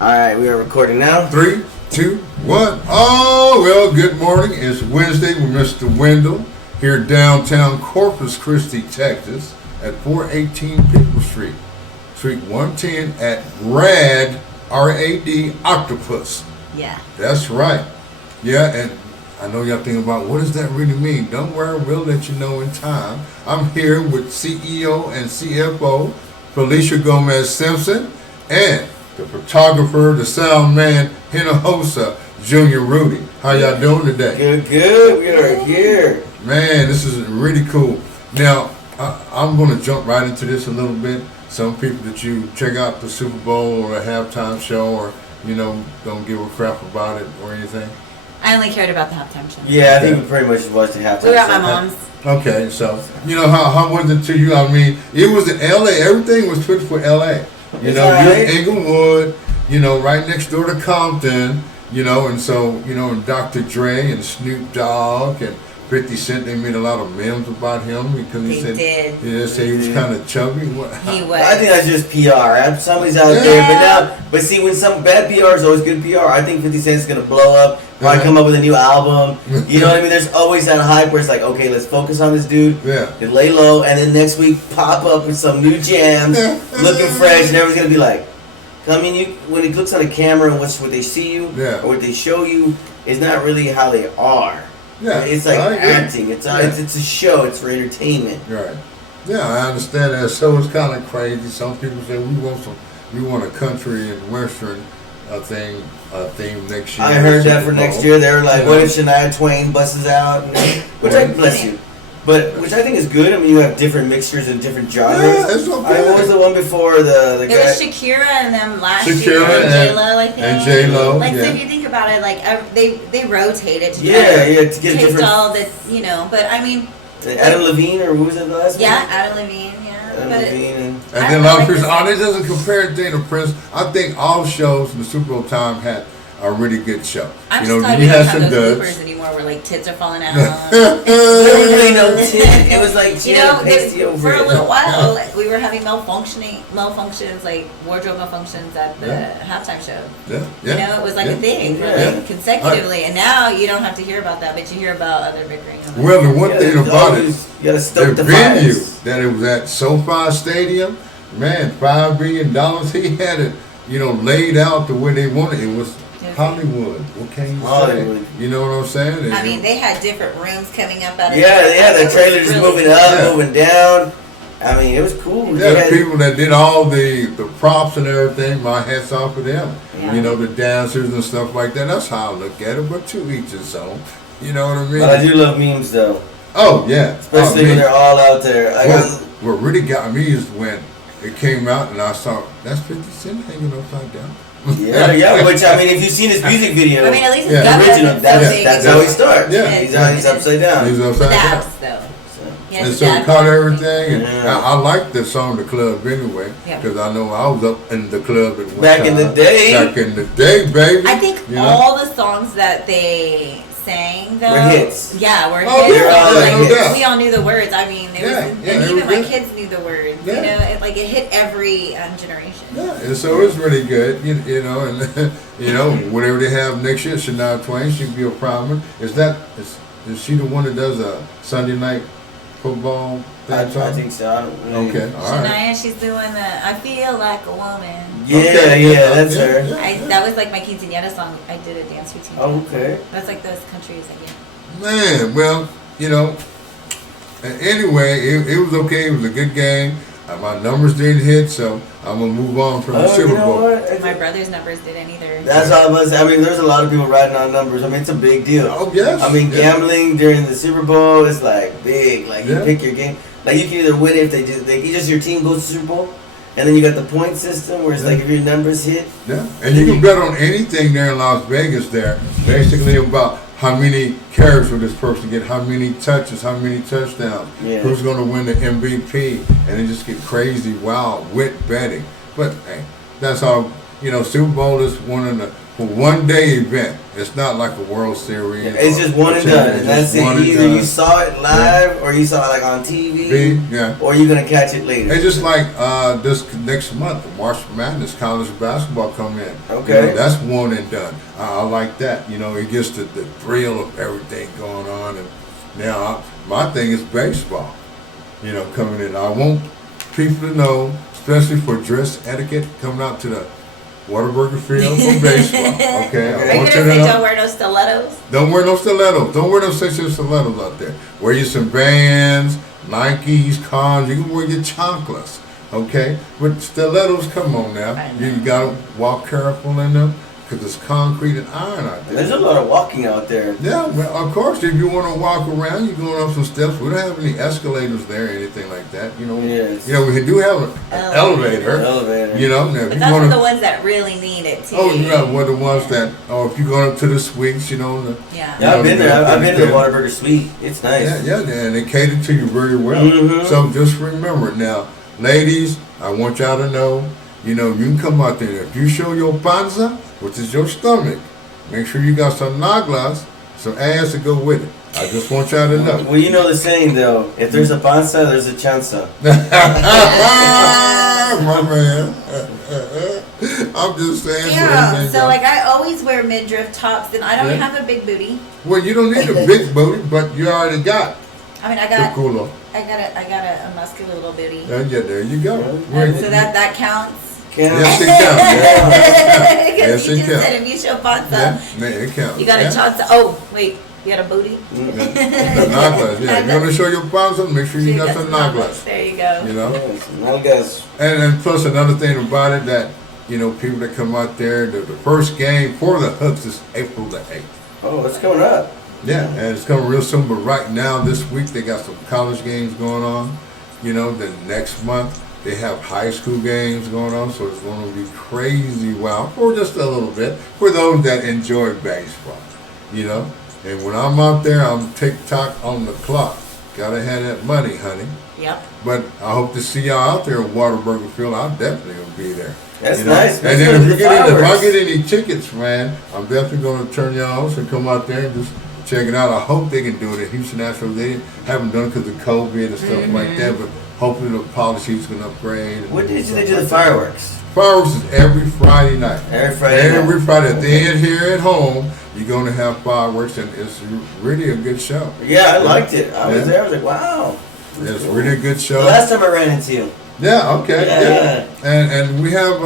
Alright, we are recording now. 3, 2, 1. Oh, well, good morning. It's Wednesday with Mr. Wendell here downtown Corpus Christi, Texas at 418 People Street, Suite 110 at Rad, R-A-D, Octopus. Yeah. That's right. Yeah, and I know y'all thinking about what does that really mean. Don't worry, we'll let you know in time. I'm here with CEO and CFO Felicia Gomez-Simpson and the photographer, the sound man, Hinojosa, Junior Rudy. How y'all doing today? Good. We are here. Man, this is really cool. Now, I'm going to jump right into this a little bit. Some people that you check out the Super Bowl or a halftime show or, don't give a crap about it or anything. I only cared about the halftime show. Yeah, I think we pretty much watched the halftime. We were at my show. mom's. Okay, so, how was it to you? I mean, it was in L.A. Everything was fit for L.A. You're in Inglewood, right next door to Compton, and so, and Dr. Dre and Snoop Dogg and 50 Cent, they made a lot of memes about him because he said he was kind of chubby. He was. I think that's just PR. Somebody's out there, but see, when some bad PR is always good PR. I think 50 Cent's gonna blow up. Probably come up with a new album. You know what I mean? There's always that hype where it's like, okay, let's focus on this dude. Yeah. And lay low, and then next week pop up with some new jams, looking fresh, and everyone's gonna be like, I mean, when it looks on a camera and what they see you or what they show you is not really how they are. Yeah. It's like acting. It's a show. It's for entertainment. Right. Yeah, I understand that. So it's kind of crazy. Some people say we want a country and western theme next year. I heard that for next year. They were like, what if Shania Twain busts out? Which I bless you. But which I think is good. I mean, you have different mixtures and different genres. Yeah, it's okay. What was the one before the guy? It was Shakira and them last year. Shakira and J-Lo, I think. And J-Lo. Like, so if you think about it, like, they rotated to to get taste all this, but I mean. Adam Levine, or who was it the last one? Yeah, Adam Levine, Adam Levine. And then a lot of people, it doesn't compare to Dana Prince. I think all shows in the Super Bowl time had a really good show. I'm just glad we don't have those bloopers anymore where like tits are falling out. Really no tit. It was like for a little while we were having malfunctions, like wardrobe malfunctions at the halftime show. Yeah. It was like a thing for consecutively, and now you don't have to hear about that, but you hear about other bickering. Well, the one thing about it, you gotta stoke the venue fires. that it was at SoFi Stadium, man, $5 billion. He had it, laid out the way they wanted. It was Hollywood. What can you say? You know what I'm saying? I mean, they had different rooms coming up out of the trailers really moving up, moving down. I mean, it was cool. Yeah, the people that did all the props and everything, my hats off to them. Yeah. The dancers and stuff like that. That's how I look at it, but to each his own. You know what I mean? But I do love memes, though. Oh, yeah. Especially when they're all out there. What really got me is when it came out and I saw, that's 50 Cent hanging upside down. Which, I mean, if you've seen his music video, I mean, at least the original, that's how he starts. Yeah. He's upside down. He's upside down. Though. And so he caught everything, and I like the song "The Club" anyway, because I know I was up in the club at one Back time. in the day, baby. I think all the songs that they sang though were hits. Yeah, were hits. Yeah, we all knew the words. I mean, and even my kids knew the words. Yeah. It hit every generation. Yeah, and so it's really good. And whatever they have next year, Shania Twain, she'd be a problem. Is she the one that does a Sunday night football thing? I think so. I don't know. Okay, all right. Shania, she's doing the I Feel Like a Woman. That's her. That was like my quinceañera song. I did a dance routine. Oh, okay. That's like those countries again. Man, well, anyway, it was okay. It was a good game. My numbers didn't hit, so I'm going to move on from the Super Bowl. My brother's numbers didn't either. That's all I was. I mean, there's a lot of people riding on numbers. I mean, it's a big deal. Oh, yes. I mean, gambling during the Super Bowl is like big. Like, you pick your game. Like, you can either win if just your team goes to Super Bowl, and then you got the point system where it's like if your numbers hit. Yeah, and you can bet on anything there in Las Vegas there. Basically about how many carries will this person get, how many touches, how many touchdowns, who's going to win the MVP, and it just get crazy, wild, wit betting. But hey, that's all. Super Bowl is one of the for one day event. It's not like a World Series. It's just one and done, and that's it. Either you saw it live, or you saw it like on TV, or you're gonna catch it later. It's just like this next month, March Madness, college basketball come in. Okay, that's one and done. I like that. It gets the thrill of everything going on. And now my thing is baseball. Coming in. I want people to know, especially for dress etiquette, coming out to the Whataburger Field for baseball. Okay. Are you gonna say don't wear no stilettos? Don't wear no stilettos. Don't wear no sexy stilettos out there. Wear you some Vans, Nikes, Cons. You can wear your chanclas. Okay. But stilettos, come on now. You gotta walk careful in them because it's concrete and iron out there. There's a lot of walking out there. Yeah, well, of course. If you want to walk around, you're going up some steps. We don't have any escalators there or anything like that. We do have an elevator. Now, but those are the ones that really need it too. Oh, yeah, well, the ones that. If you go up to the suites, Yeah, I've been there. I've been to the Whataburger Suite. It's nice. Yeah, and they cater to you very well. Mm-hmm. So just remember now, ladies. I want y'all to know. You can come out there. If you show your panza, which is your stomach, make sure you got some naglas, some ass to go with it. I just want y'all to know. Well, you know the saying though, if there's a panza, there's a chanza. My man. I'm just saying. Yeah, so like I always wear midriff tops and I don't have a big booty. Well, you don't need a big booty, but you already got. I mean, I got a muscular little booty. Yeah, there you go. So that counts. Yes, it counts. Because you just said if you show panza, it counts. You got a chanza. Oh, wait, you got a booty? Naglas, you want to show your panza, make sure you got some naglas. There you go. Nalgas. And plus another thing about it that, people that come out there, the first game for the Hooks is April the 8th. Oh, it's coming up. Yeah, and it's coming real soon, but right now, this week, they got some college games going on. Then next month, they have high school games going on, so it's going to be crazy wild for just a little bit for those that enjoy baseball, And when I'm out there, I'm tick-tock on the clock. Gotta have that money, honey. Yep. But I hope to see y'all out there at Whataburger Field. I definitely will be there. That's nice. And then if I get any tickets, man, I'm definitely going to turn y'all on and come out there and just check it out. I hope they can do it at Houston Astros. They haven't done it because of COVID and stuff like that, but hopefully the policy's going to upgrade. What did they do the fireworks? Fireworks is every Friday night. Every Friday At the end here at home, you're going to have fireworks, and it's really a good show. Yeah, I liked it. I was there. I was like, wow. It's really a good show. The last time I ran into you. Yeah, okay. Yeah. And we have,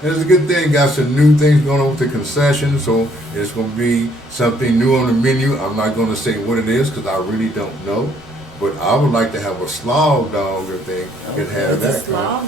there's a good thing, got some new things going on with the concessions, so it's going to be something new on the menu. I'm not going to say what it is because I really don't know. But I would like to have a slaw dog if they could have that.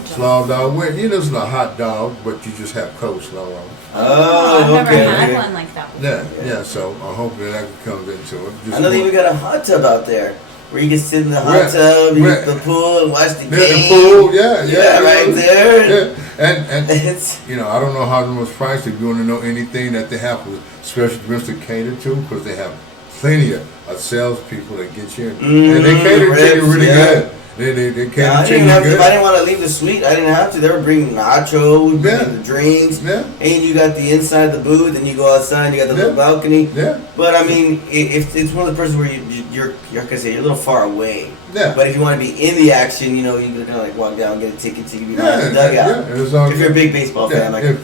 Slaw dog. Well, it's a hot dog, but you just have coleslaw on it. Oh, I've never had one like that before. Yeah, so I hope that comes into it. I know they even got a hot tub out there. Where you can sit in the hot tub, use the pool, and watch the game. The pool, yeah, right there. Yeah. And I don't know how much price. If you want to know anything that they have for special drinks to cater to, because they have plenty of salespeople that get you in. And they cater to you really good. They cater to you good. If I didn't want to leave the suite, I didn't have to. They were bringing nachos, bringing the drinks. Yeah. And you got the inside the booth, and you go outside, you got the little balcony. Yeah. But I mean, if it's one of the persons where you're like I say, you're a little far away. Yeah. But if you want to be in the action, you can kind of like walk down, get a ticket, so you can be behind the dugout. If you're a big baseball fan, right.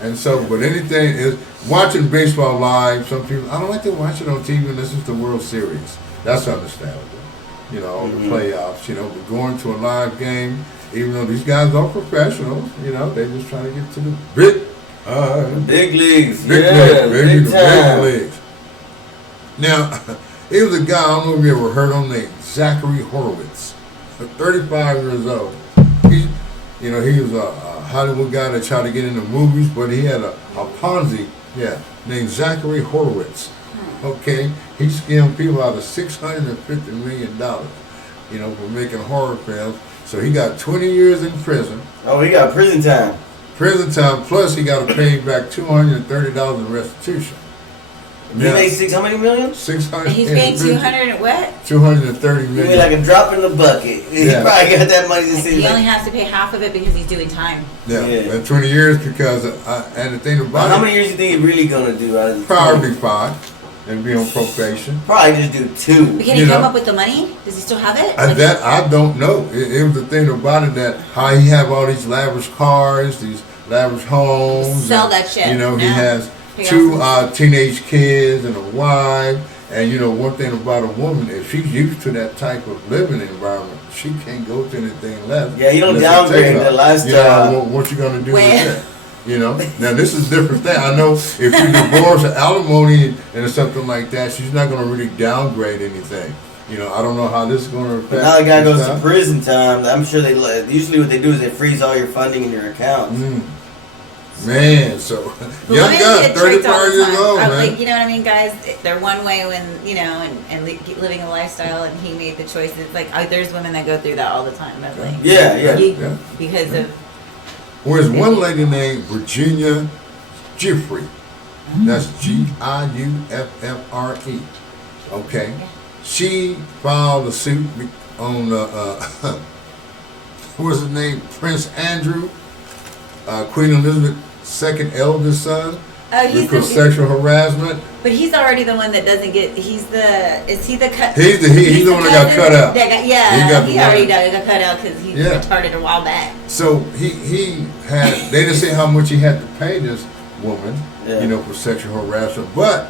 And so, but anything is watching baseball live. Some people, I don't like to watch it on TV unless it's the World Series. That's understandable. On the playoffs. But going to a live game, even though these guys are professionals, they just trying to get to the big leagues. Big leagues. Now, it was a guy, I don't know if you ever heard him named Zachary Horowitz, 35 years old. He was a Hollywood guy that tried to get into movies, but he had a Ponzi, named Zachary Horowitz. Okay, he scammed people out of $650 million, for making horror films. So he got 20 years in prison. Oh, he got prison time. Plus he got to pay back $230 in restitution. He made how many million? 600. And he's paying 200 what? 230 You million. mean like a drop in the bucket? He probably got that money to see. He only has to pay half of it because he's doing time. Yeah, and 20 years because and the thing about how many years do you think he's really gonna do out of the probably 5 and be on probation. Probably just do 2. But can he come up with the money? Does he still have it? That I don't know. It was the thing about it that how he have all these lavish cars, these lavish homes. Sell that shit. You know, he has 2 teenage kids and a wife. And you know, one thing about a woman, if she's used to that type of living environment, she can't go to anything less. Yeah, you don't downgrade the lifestyle. You know, what you gonna do with that? You know, now this is a different thing. I know if you divorce or alimony and something like that, she's not gonna really downgrade anything. You know, I don't know how this is gonna affect. Now the guy goes to prison time. I'm sure usually what they do is they freeze all your funding in your accounts. Man, so young guy, 35 years old, man. Like, you know what I mean, guys? They're one way when, you know, and living a lifestyle, and he made the choices. Like, there's women that go through that all the time. But like, because of. There's one lady named Virginia Giuffre. That's Giuffre. Okay. Yeah. She filed a suit on what was his name? Prince Andrew, Queen Elizabeth's second eldest son, for sexual harassment. But he's already the one that doesn't get. He's the one that got cut out. He already got cut out because he retarded a while back. So he had. They didn't say how much he had to pay this woman, you know, for sexual harassment. But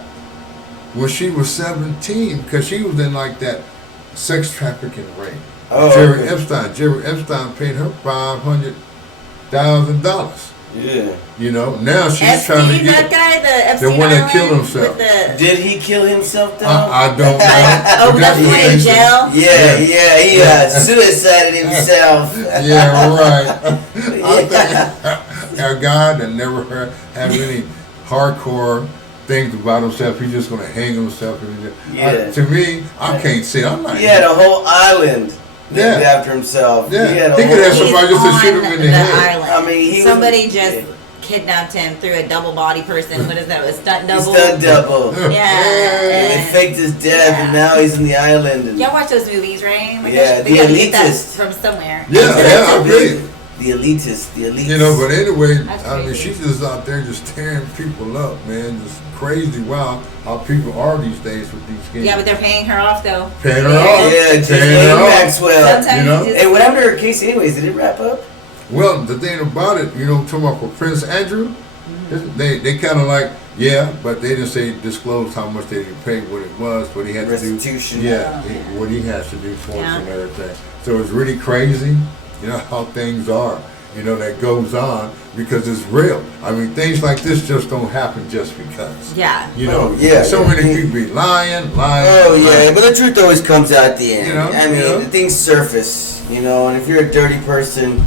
when she was 17, because she was in like that sex trafficking ring. Jerry Epstein paid her $500,000. Yeah. You know, now she's trying to get that guy, the one that killed himself. Did he kill himself though? I don't know. That's why in jail? He suicided himself. Yeah, right. I think a guy that never have any hardcore things about himself, he's just going to hang himself. To me, I can't see. I'm like, he had a whole island named after himself. Yeah. He could have somebody just to shoot him in the head. Island. I mean, somebody just kidnapped him through a double body person. What is that? A stunt double? Stunt double. Yeah. They faked his death, and now he's in the island. And y'all watch those movies, right? The Elitist. From somewhere. Yeah, I agree. The Elitist. You know, but anyway, I mean, she's just out there just tearing people up, man. Just crazy wild how people are these days with these games. Yeah, but they're paying her off, though. Paying her off. Yeah, just Maxwell. Sometimes you know? Hey, what happened to her case anyways? Did it wrap up? Well, the thing about it, you know, talking about for Prince Andrew, they kind of like, but they didn't say disclose how much they didn't pay, what it was, what he had restitution. to do. What he has to do for us and everything. So it's really crazy, you know, how things are, you know, that goes on because it's real. I mean, things like this just don't happen just because. Yeah. You know, so many people be lying. But the truth always comes out at the end. You know, I mean, the things surface, you know, and if you're a dirty person,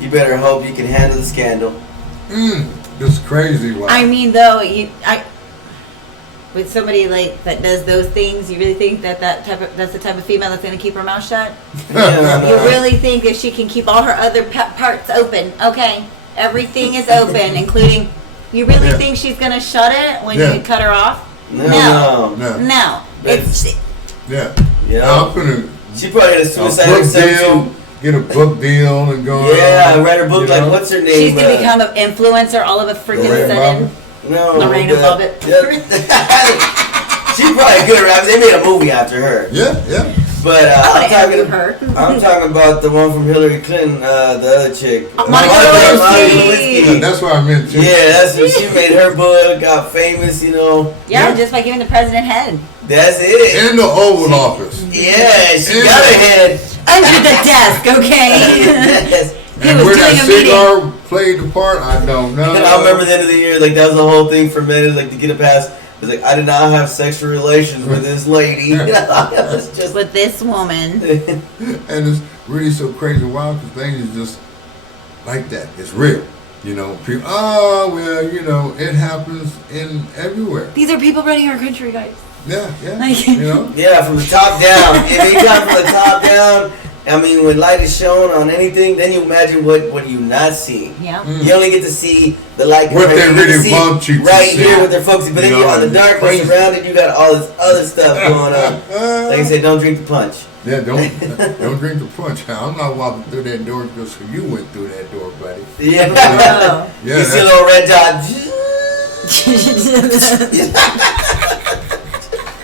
you better hope you can handle the scandal. It's crazy. Wow. I mean, though, with somebody like that does those things, you really think that's the type of female that's going to keep her mouth shut? You really think that she can keep all her other parts open? Okay, everything is open, including. You really think she's going to shut it when you cut her off? No. It's I'm gonna. She probably had a suicide herself too. Get a book deal and go. Write her book like what's her name? She's gonna become an influencer all of a freaking sudden. Lorena Bobbitt. She probably could have. They made a movie after her. Yeah. But I'm talking about the one from Hillary Clinton, the other chick. Monica Lewinsky. That's what I meant too. Yeah, that's when she made her book, got famous, you know. Yeah, just by giving the president head. That's it. In the Oval Office. Yeah, she got her head. Under the desk, okay? And where that cigar played the part, I don't know. And I remember the end of the year, like that was the whole thing for men, like to get a pass. It was like, I did not have sexual relations with this lady. It was just with this woman. And it's really so crazy wild because things is just like that. It's real. You know, people, you know, it happens in everywhere. These are people running our country, guys. Yeah. Like, you know? Yeah, from the top down. If you got from the top down, I mean, when light is shown on anything, then you imagine what you not see. Yeah. You only get to see the light. What they you really want you to right see. here with their focus. But then you're on the dark, what's around it, you got all this other stuff going on. Like I said, don't drink the punch. Yeah, don't drink the punch. I'm not walking through that door because you went through that door, buddy. Yeah. Oh. Yeah, You see a little red dot.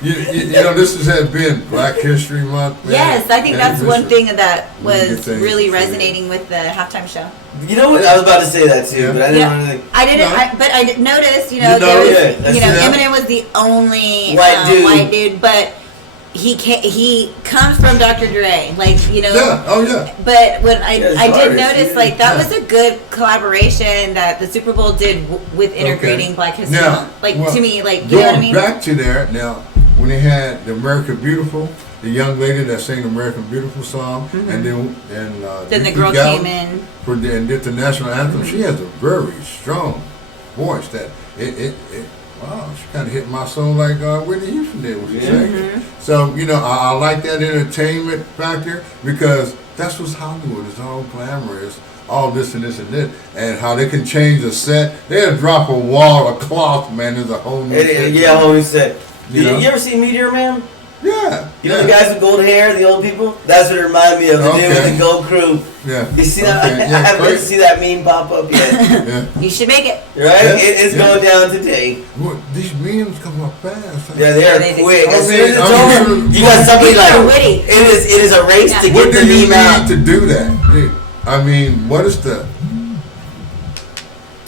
You know, this has been Black History Month. Man. Yes, I think that's one thing that was things really to say. resonating with the halftime show. You know what? I was about to say that too, Yeah. but I didn't really. I didn't, No. but I did notice, You there know, was, yeah, Eminem was the only White dude. but he comes from Dr. Dre, Yeah, oh yeah. But when I Yeah, did artist, notice, yeah. that was a good collaboration that the Super Bowl did with integrating Black History Now, Month. To me, you know what I going mean? back to there now, when they had the American Beautiful, the young lady that sang the American Beautiful song, and then Then the Ricky girl Gallup came in. and did the national anthem. She has a very strong voice that wow, she kind of hit my soul like Whitney Houston did when she sang it. So, I like that entertainment factor because that's what's Hollywood. It's all glamorous, all this and this and this. And how they can change a set. They'll drop a wall of cloth, man. There's a whole new set. Yeah, a whole new set. You know? You ever see Meteor Man? Yeah. You know the guys with gold hair, the old people? That's what it reminded me of. The dude with the gold crew. Yeah. You see that? Okay. Yeah, I haven't great. seen that meme pop up yet. Yeah. You should make it. Right? Yeah. It's Yeah. going down today. Well, these memes come up fast. Huh? Yeah, they are they do. quick. As I soon as mean, it's I'm over, sure- you got somebody They're like, witty. it is a race Yeah. to What get do the you meme out. need to do that? Dude, I mean, what is the...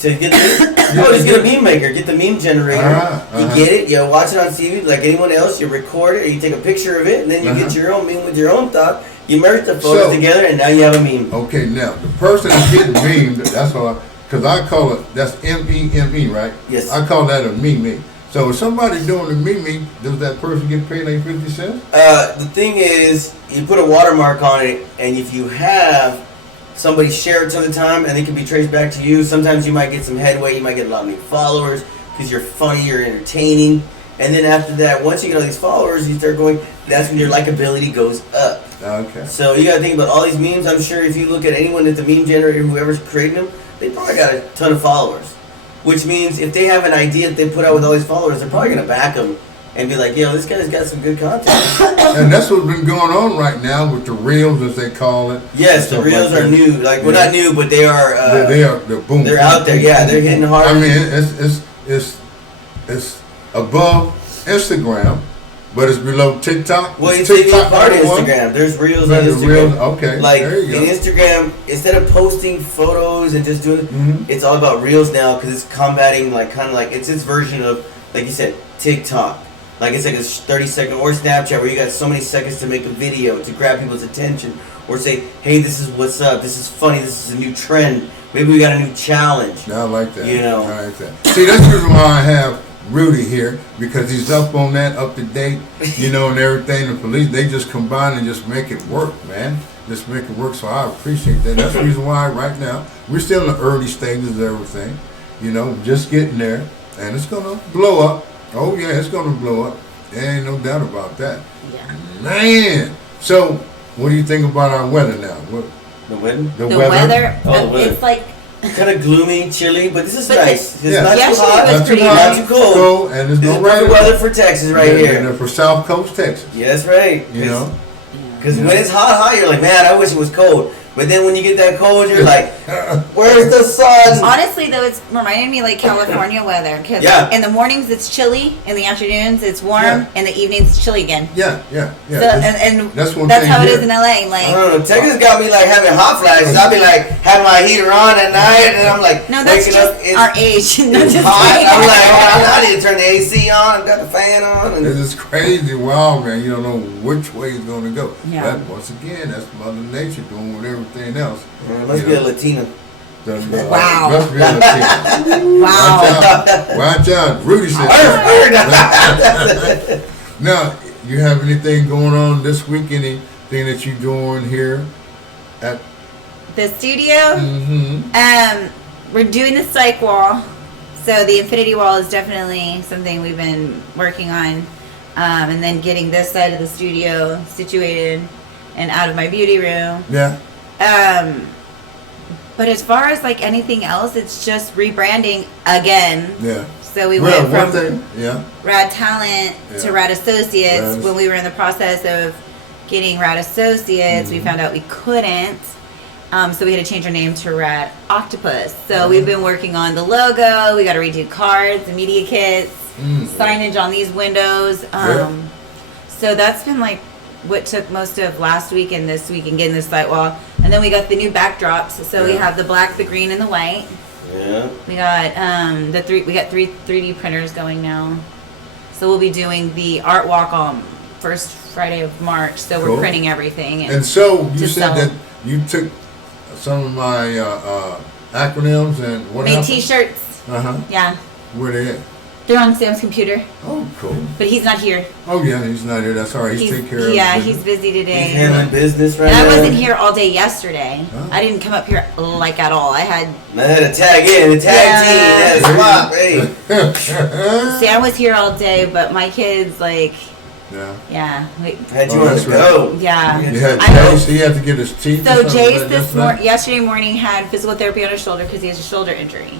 To get just get a meme maker, get the meme generator. You get it, you watch it on TV like anyone else, you record it, or you take a picture of it, and then you get your own meme with your own thought. You merge the photos together, and now you have a meme. Okay, now, the person that's getting memed, that's all, because I call it, that's M-E-M-E, right? Yes. I call that a meme. So if somebody doing a meme, does that person get paid like 50 cents? The thing is, you put a watermark on it, and if you have somebody share it some of the time, and it can be traced back to you. Sometimes you might get some headway, you might get a lot of new followers because you're funny, you're entertaining, and then after that, once you get all these followers, you start going. That's when your likability goes up. Okay. So you gotta think about all these memes. I'm sure if you look at anyone at the meme generator, whoever's creating them, they probably got a ton of followers. Which means if they have an idea that they put out with all these followers, they're probably gonna back them and be like, yo, this guy's got some good content. And that's what's been going on right now with the reels, as they call it. Yes, the reels are new. Like, well, not new, but they are. They're boom. They're out there. Yeah, they're hitting hard. I mean, it's above Instagram, but it's below TikTok. Well, It's it's even TikTok part of number one. Instagram. There's reels on There's Instagram. reels, okay, Like there you go. in Instagram, instead of posting photos and just doing, Mhm. it's all about reels now because it's combating it's its version of, like you said, TikTok. Like it's like a 30-second or Snapchat where you got so many seconds to make a video to grab people's attention or say, hey, this is what's up. This is funny. This is a new trend. Maybe we got a new challenge. I like that. You know. I like that. See, that's the reason why I have Rudy here, because he's up on that, up to date, and everything. The police, they just combine and just make it work, man. Just make it work. So I appreciate that. That's the reason why right now we're still in the early stages of everything. Just getting there, and it's gonna blow up. Oh yeah, it's gonna blow up. There ain't no doubt about that. Yeah. Man. So, what do you think about our weather now? The wedding? The weather, Oh, the weather. it's like Kind of gloomy, chilly, but this is But nice. It's yeah. not too Yesterday hot, was Not pretty too hot, not too cold. and there's This no is perfect rain. weather for Texas right here. And for South Coast Texas. Yeah, that's right. You know? Because when it's hot, you're like, man, I wish it was cold. But then when you get that cold, you're like, where's the sun? honestly though, it's reminding me like California weather. Because Yeah. in the mornings it's chilly, in the afternoons it's warm, Yeah. in the evenings it's chilly again. Yeah. So, and that's one that's thing how it here. is in LA. I Like don't know. Texas got me like having hot flashes. I'll be like having my heater on at night, and I'm like no, that's waking just up. It's, our age. No, it's just hot. kidding. I'm like, oh, I need to turn the AC on. I've got the fan on. And It's just crazy, wild, man. You don't know which way it's going to go. Yeah. But once again, that's Mother Nature doing with everything else. must be a Latina. Wow. Must be a Latina. Wow. Watch out. Rudy said. Now, you have anything going on this week? Anything that you doing here at? The studio. Mm-hmm. We're doing the psych wall. So the infinity wall is definitely something we've been working on. And then getting this side of the studio situated. and out of my beauty room. Yeah. But as far as like anything else, it's just rebranding again. Yeah. So we went from yeah. Rad Talent to Rad Associates. When we were in the process of getting Rad Associates, we found out we couldn't. So we had to change our name to Rad Octopus. So we've been working on the logo. We got to redo cards, the media kits, signage on these windows. So that's been like what took most of last week and this week and getting this site wall. And then we got the new backdrops. So we have the black, the green, and the white. Yeah. We got we got three 3D printers going now. So we'll be doing the art walk on first Friday of March. So we're printing everything. And so you said that you took some of my acronyms and what made T-shirts. Yeah. Where they at? They're on Sam's computer. Oh, cool. But he's not here. Oh yeah, he's not here. That's all right. He's taking care of. Yeah, he's busy today. He's handling business right now. And now. I wasn't here all day yesterday. Oh. I didn't come up here like at all. I had Mm-hmm. a tag in, a tag team, swap. Hey. Sam was here all day, but my kids like. Yeah. Had you on the go. Yeah. You had Jace, he had to get his teeth. So Jace yesterday morning had physical therapy on his shoulder because he has a shoulder injury.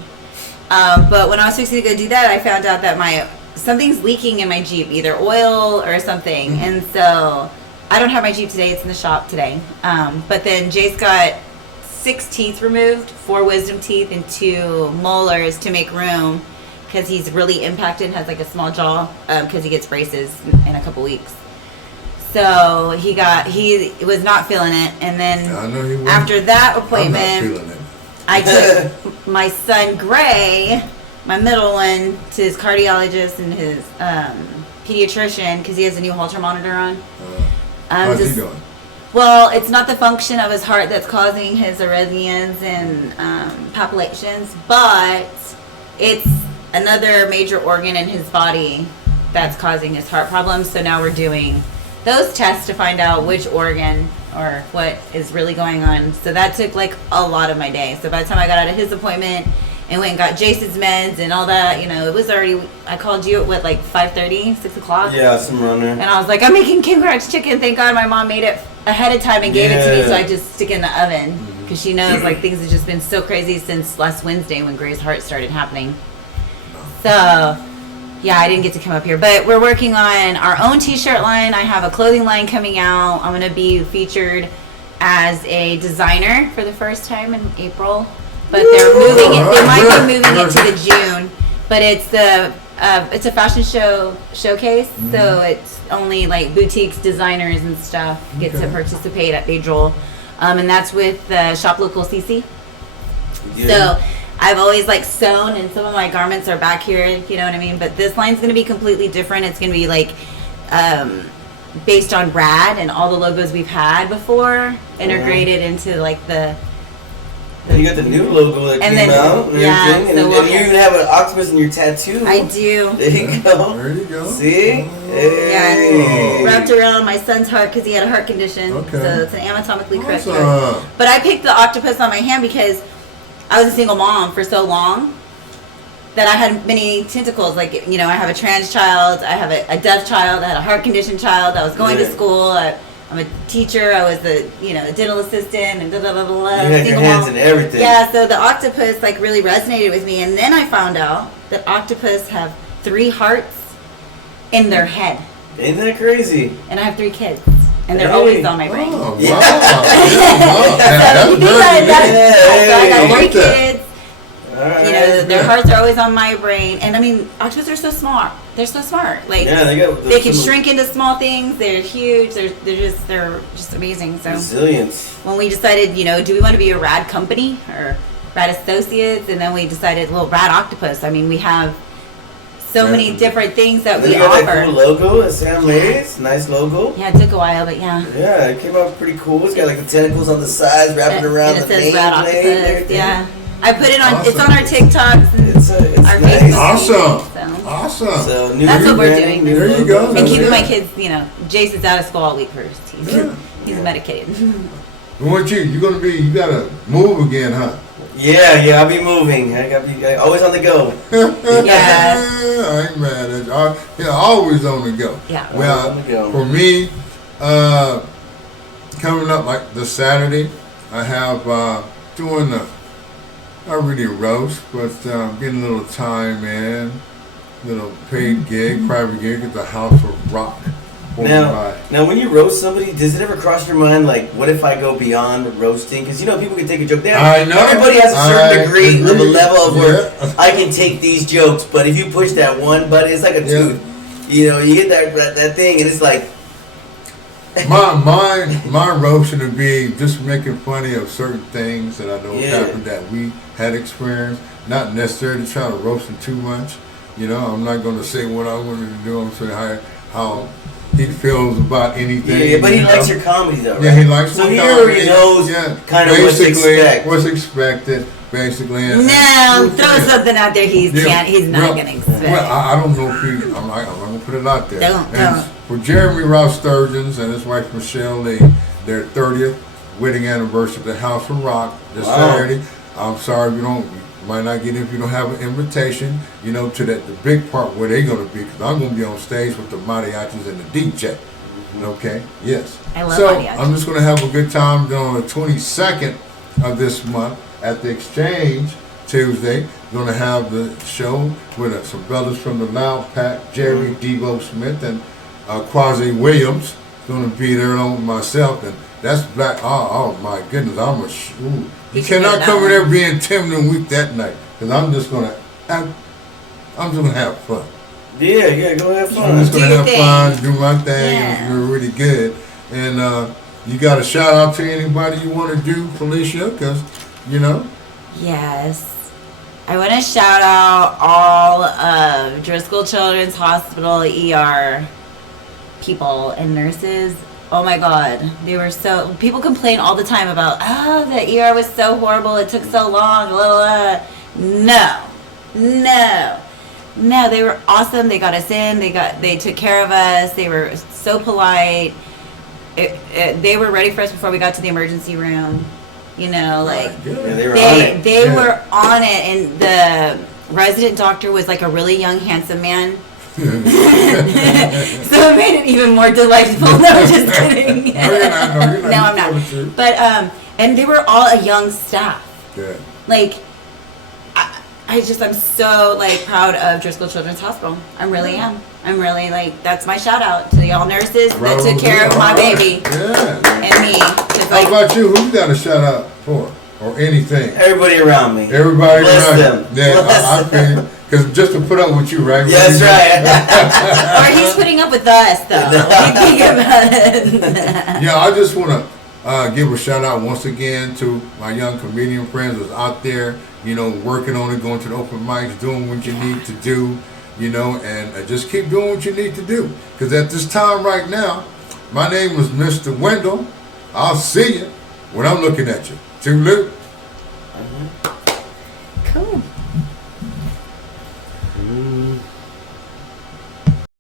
But when I was fixing to go do that, I found out that something's leaking in my Jeep, either oil or something. And so I don't have my Jeep today. It's in the shop today. But then Jace got 6 teeth removed, 4 wisdom teeth and 2 molars to make room because he's really impacted and has like a small jaw because he gets braces in a couple weeks. So he was not feeling it. And then after that appointment, I took my son Gray, my middle one, to his cardiologist and his pediatrician because he has a new Holter monitor on. How's he doing? Well, it's not the function of his heart that's causing his arrhythmias and palpitations, but it's another major organ in his body that's causing his heart problems. So now we're doing those tests to find out which organ or what is really going on. So that took like a lot of my day. So by the time I got out of his appointment and went and got Jason's meds and all that, it was already, I called you at what, like 5:30, 6 o'clock? Yeah, some runner. And I was like, I'm making King Crunch chicken. Thank God my mom made it ahead of time and gave it to me, so I just stick it in the oven. Because she knows like things have just been so crazy since last Wednesday when Gray's heart started happening. So yeah, I didn't get to come up here, but we're working on our own t-shirt line. I have a clothing line coming out. I'm going to be featured as a designer for the first time in April, but they're moving it. They might be moving it to the June, but it's a fashion showcase, so it's only like boutiques, designers and stuff get to participate at Pedro, and that's with Shop Local CC. Yeah. So I've always like sewn, and some of my garments are back here, you know what I mean? But this line's going to be completely different. It's going to be like based on Rad and all the logos we've had before, integrated into like the. You got the new logo that came out and everything, and you even have an octopus in your tattoo. I do. There you go. There you go. See? Hey. Yeah, wrapped around my son's heart because he had a heart condition. Okay. So it's an anatomically correct heart. But I picked the octopus on my hand because I was a single mom for so long that I had many tentacles. Like, I have a trans child, I have a deaf child, I had a heart condition child, I was going to school, I'm a teacher, I was a dental assistant, and You had your hands in everything. Yeah, so the octopus like really resonated with me, and then I found out that octopus have 3 hearts in their head. Ain't that crazy? And I have 3 kids. And they're always on my brain. Oh, wow. So I got 3 kids. Right, their hearts are always on my brain. And I mean, octopuses are so smart. They're so smart. Like, they can shrink into small things. They're huge. They're just amazing. So resilience. When we decided, do we want to be a Rad company or Rad Associates? And then we decided, well, Rad Octopus. I mean, we have so many different things that we offer. That cool logo that Sam made. It's a nice logo. Yeah, it took a while, but yeah. Yeah, it came out pretty cool. It's got like the tentacles on the sides wrapping around the name plate. Yeah. I put it on. Awesome. It's on our TikToks and it's our nice. Facebook. Awesome. So that's what we're doing. There you go. And keeping my kids, Jason's out of school all week first. He's medicated. What you gotta move again, huh? Yeah, I'll be moving. I gotta be always on the go. Yeah. I ain't mad at you. Always on the go. Yeah. Well, on the go. for me, coming up like this Saturday, I have doing the not really a roast, but getting a little time in, little paid gig, private gig at the House of Rock. Now, when you roast somebody, does it ever cross your mind, like, what if I go beyond roasting? Because, people can take a joke. I know. Everybody has a certain degree of a level of where I can take these jokes, but if you push that one button, it's like a tooth. You get that thing, and it's like... my roasting would be just making funny of certain things that I know happened that we had experienced, not necessarily trying to roast them too much. I'm not going to say what I wanted to do. I'm saying how he feels about anything. Yeah, but he likes your comedy, though, right? Yeah, he likes so my he comedy. already knows kind of what's expected. What's expected, basically. No, throw something out there he's not going to expect. Well, I don't know if I'm not going to put it out there. Don't. For Jeremy Rouse Sturgeons and his wife Michelle Lee, their 30th wedding anniversary at the House of Rock this Saturday. I'm sorry you might not get in if you don't have an invitation, to the big part where they're going to be, because I'm going to be on stage with the mariachis and the DJ. Okay? Yes. I love mariachis. I'm just going to have a good time on the 22nd of this month at the Exchange Tuesday. Going to have the show with some brothers from the Loud Pack, Jerry Devo Smith and Quasi Williams. Going to be there along with myself, and that's black. Oh my goodness! You cannot come in there being timid and weak that night, because I'm just gonna have fun. Yeah, go have fun. I'm just gonna have fun, do my thing. It's really good. And you got a shout out to anybody you want to do, Felicia? Because Yes, I want to shout out all of Driscoll Children's Hospital ER people and nurses. Oh my God, they were so... People complain all the time about, the ER was so horrible, it took so long, blah, blah. No, they were awesome. They got us in, they took care of us, they were so polite. They were ready for us before we got to the emergency room. They were on it, and the resident doctor was like a really young, handsome man. So it made it even more delightful. No, just kidding. No, you're not. No, I'm not. But and they were all a young staff. Yeah. I'm so proud of Driscoll Children's Hospital. I really am. I'm really that's my shout out to y'all nurses that took care of my baby. Yeah. And me. How about you? Who you got a shout out for? Or anything? Everybody around me. Everybody Bless around them. Yeah, I feel you. Because just to put up with you, right? Yeah, that's Or right. he's putting up with us, though. Think about it. Yeah, I just want to give a shout out once again to my young comedian friends that's out there, working on it, going to the open mics, doing what you need to do, and just keep doing what you need to do. Because at this time right now, my name is Mr. Wendell. I'll see you when I'm looking at you. Too late.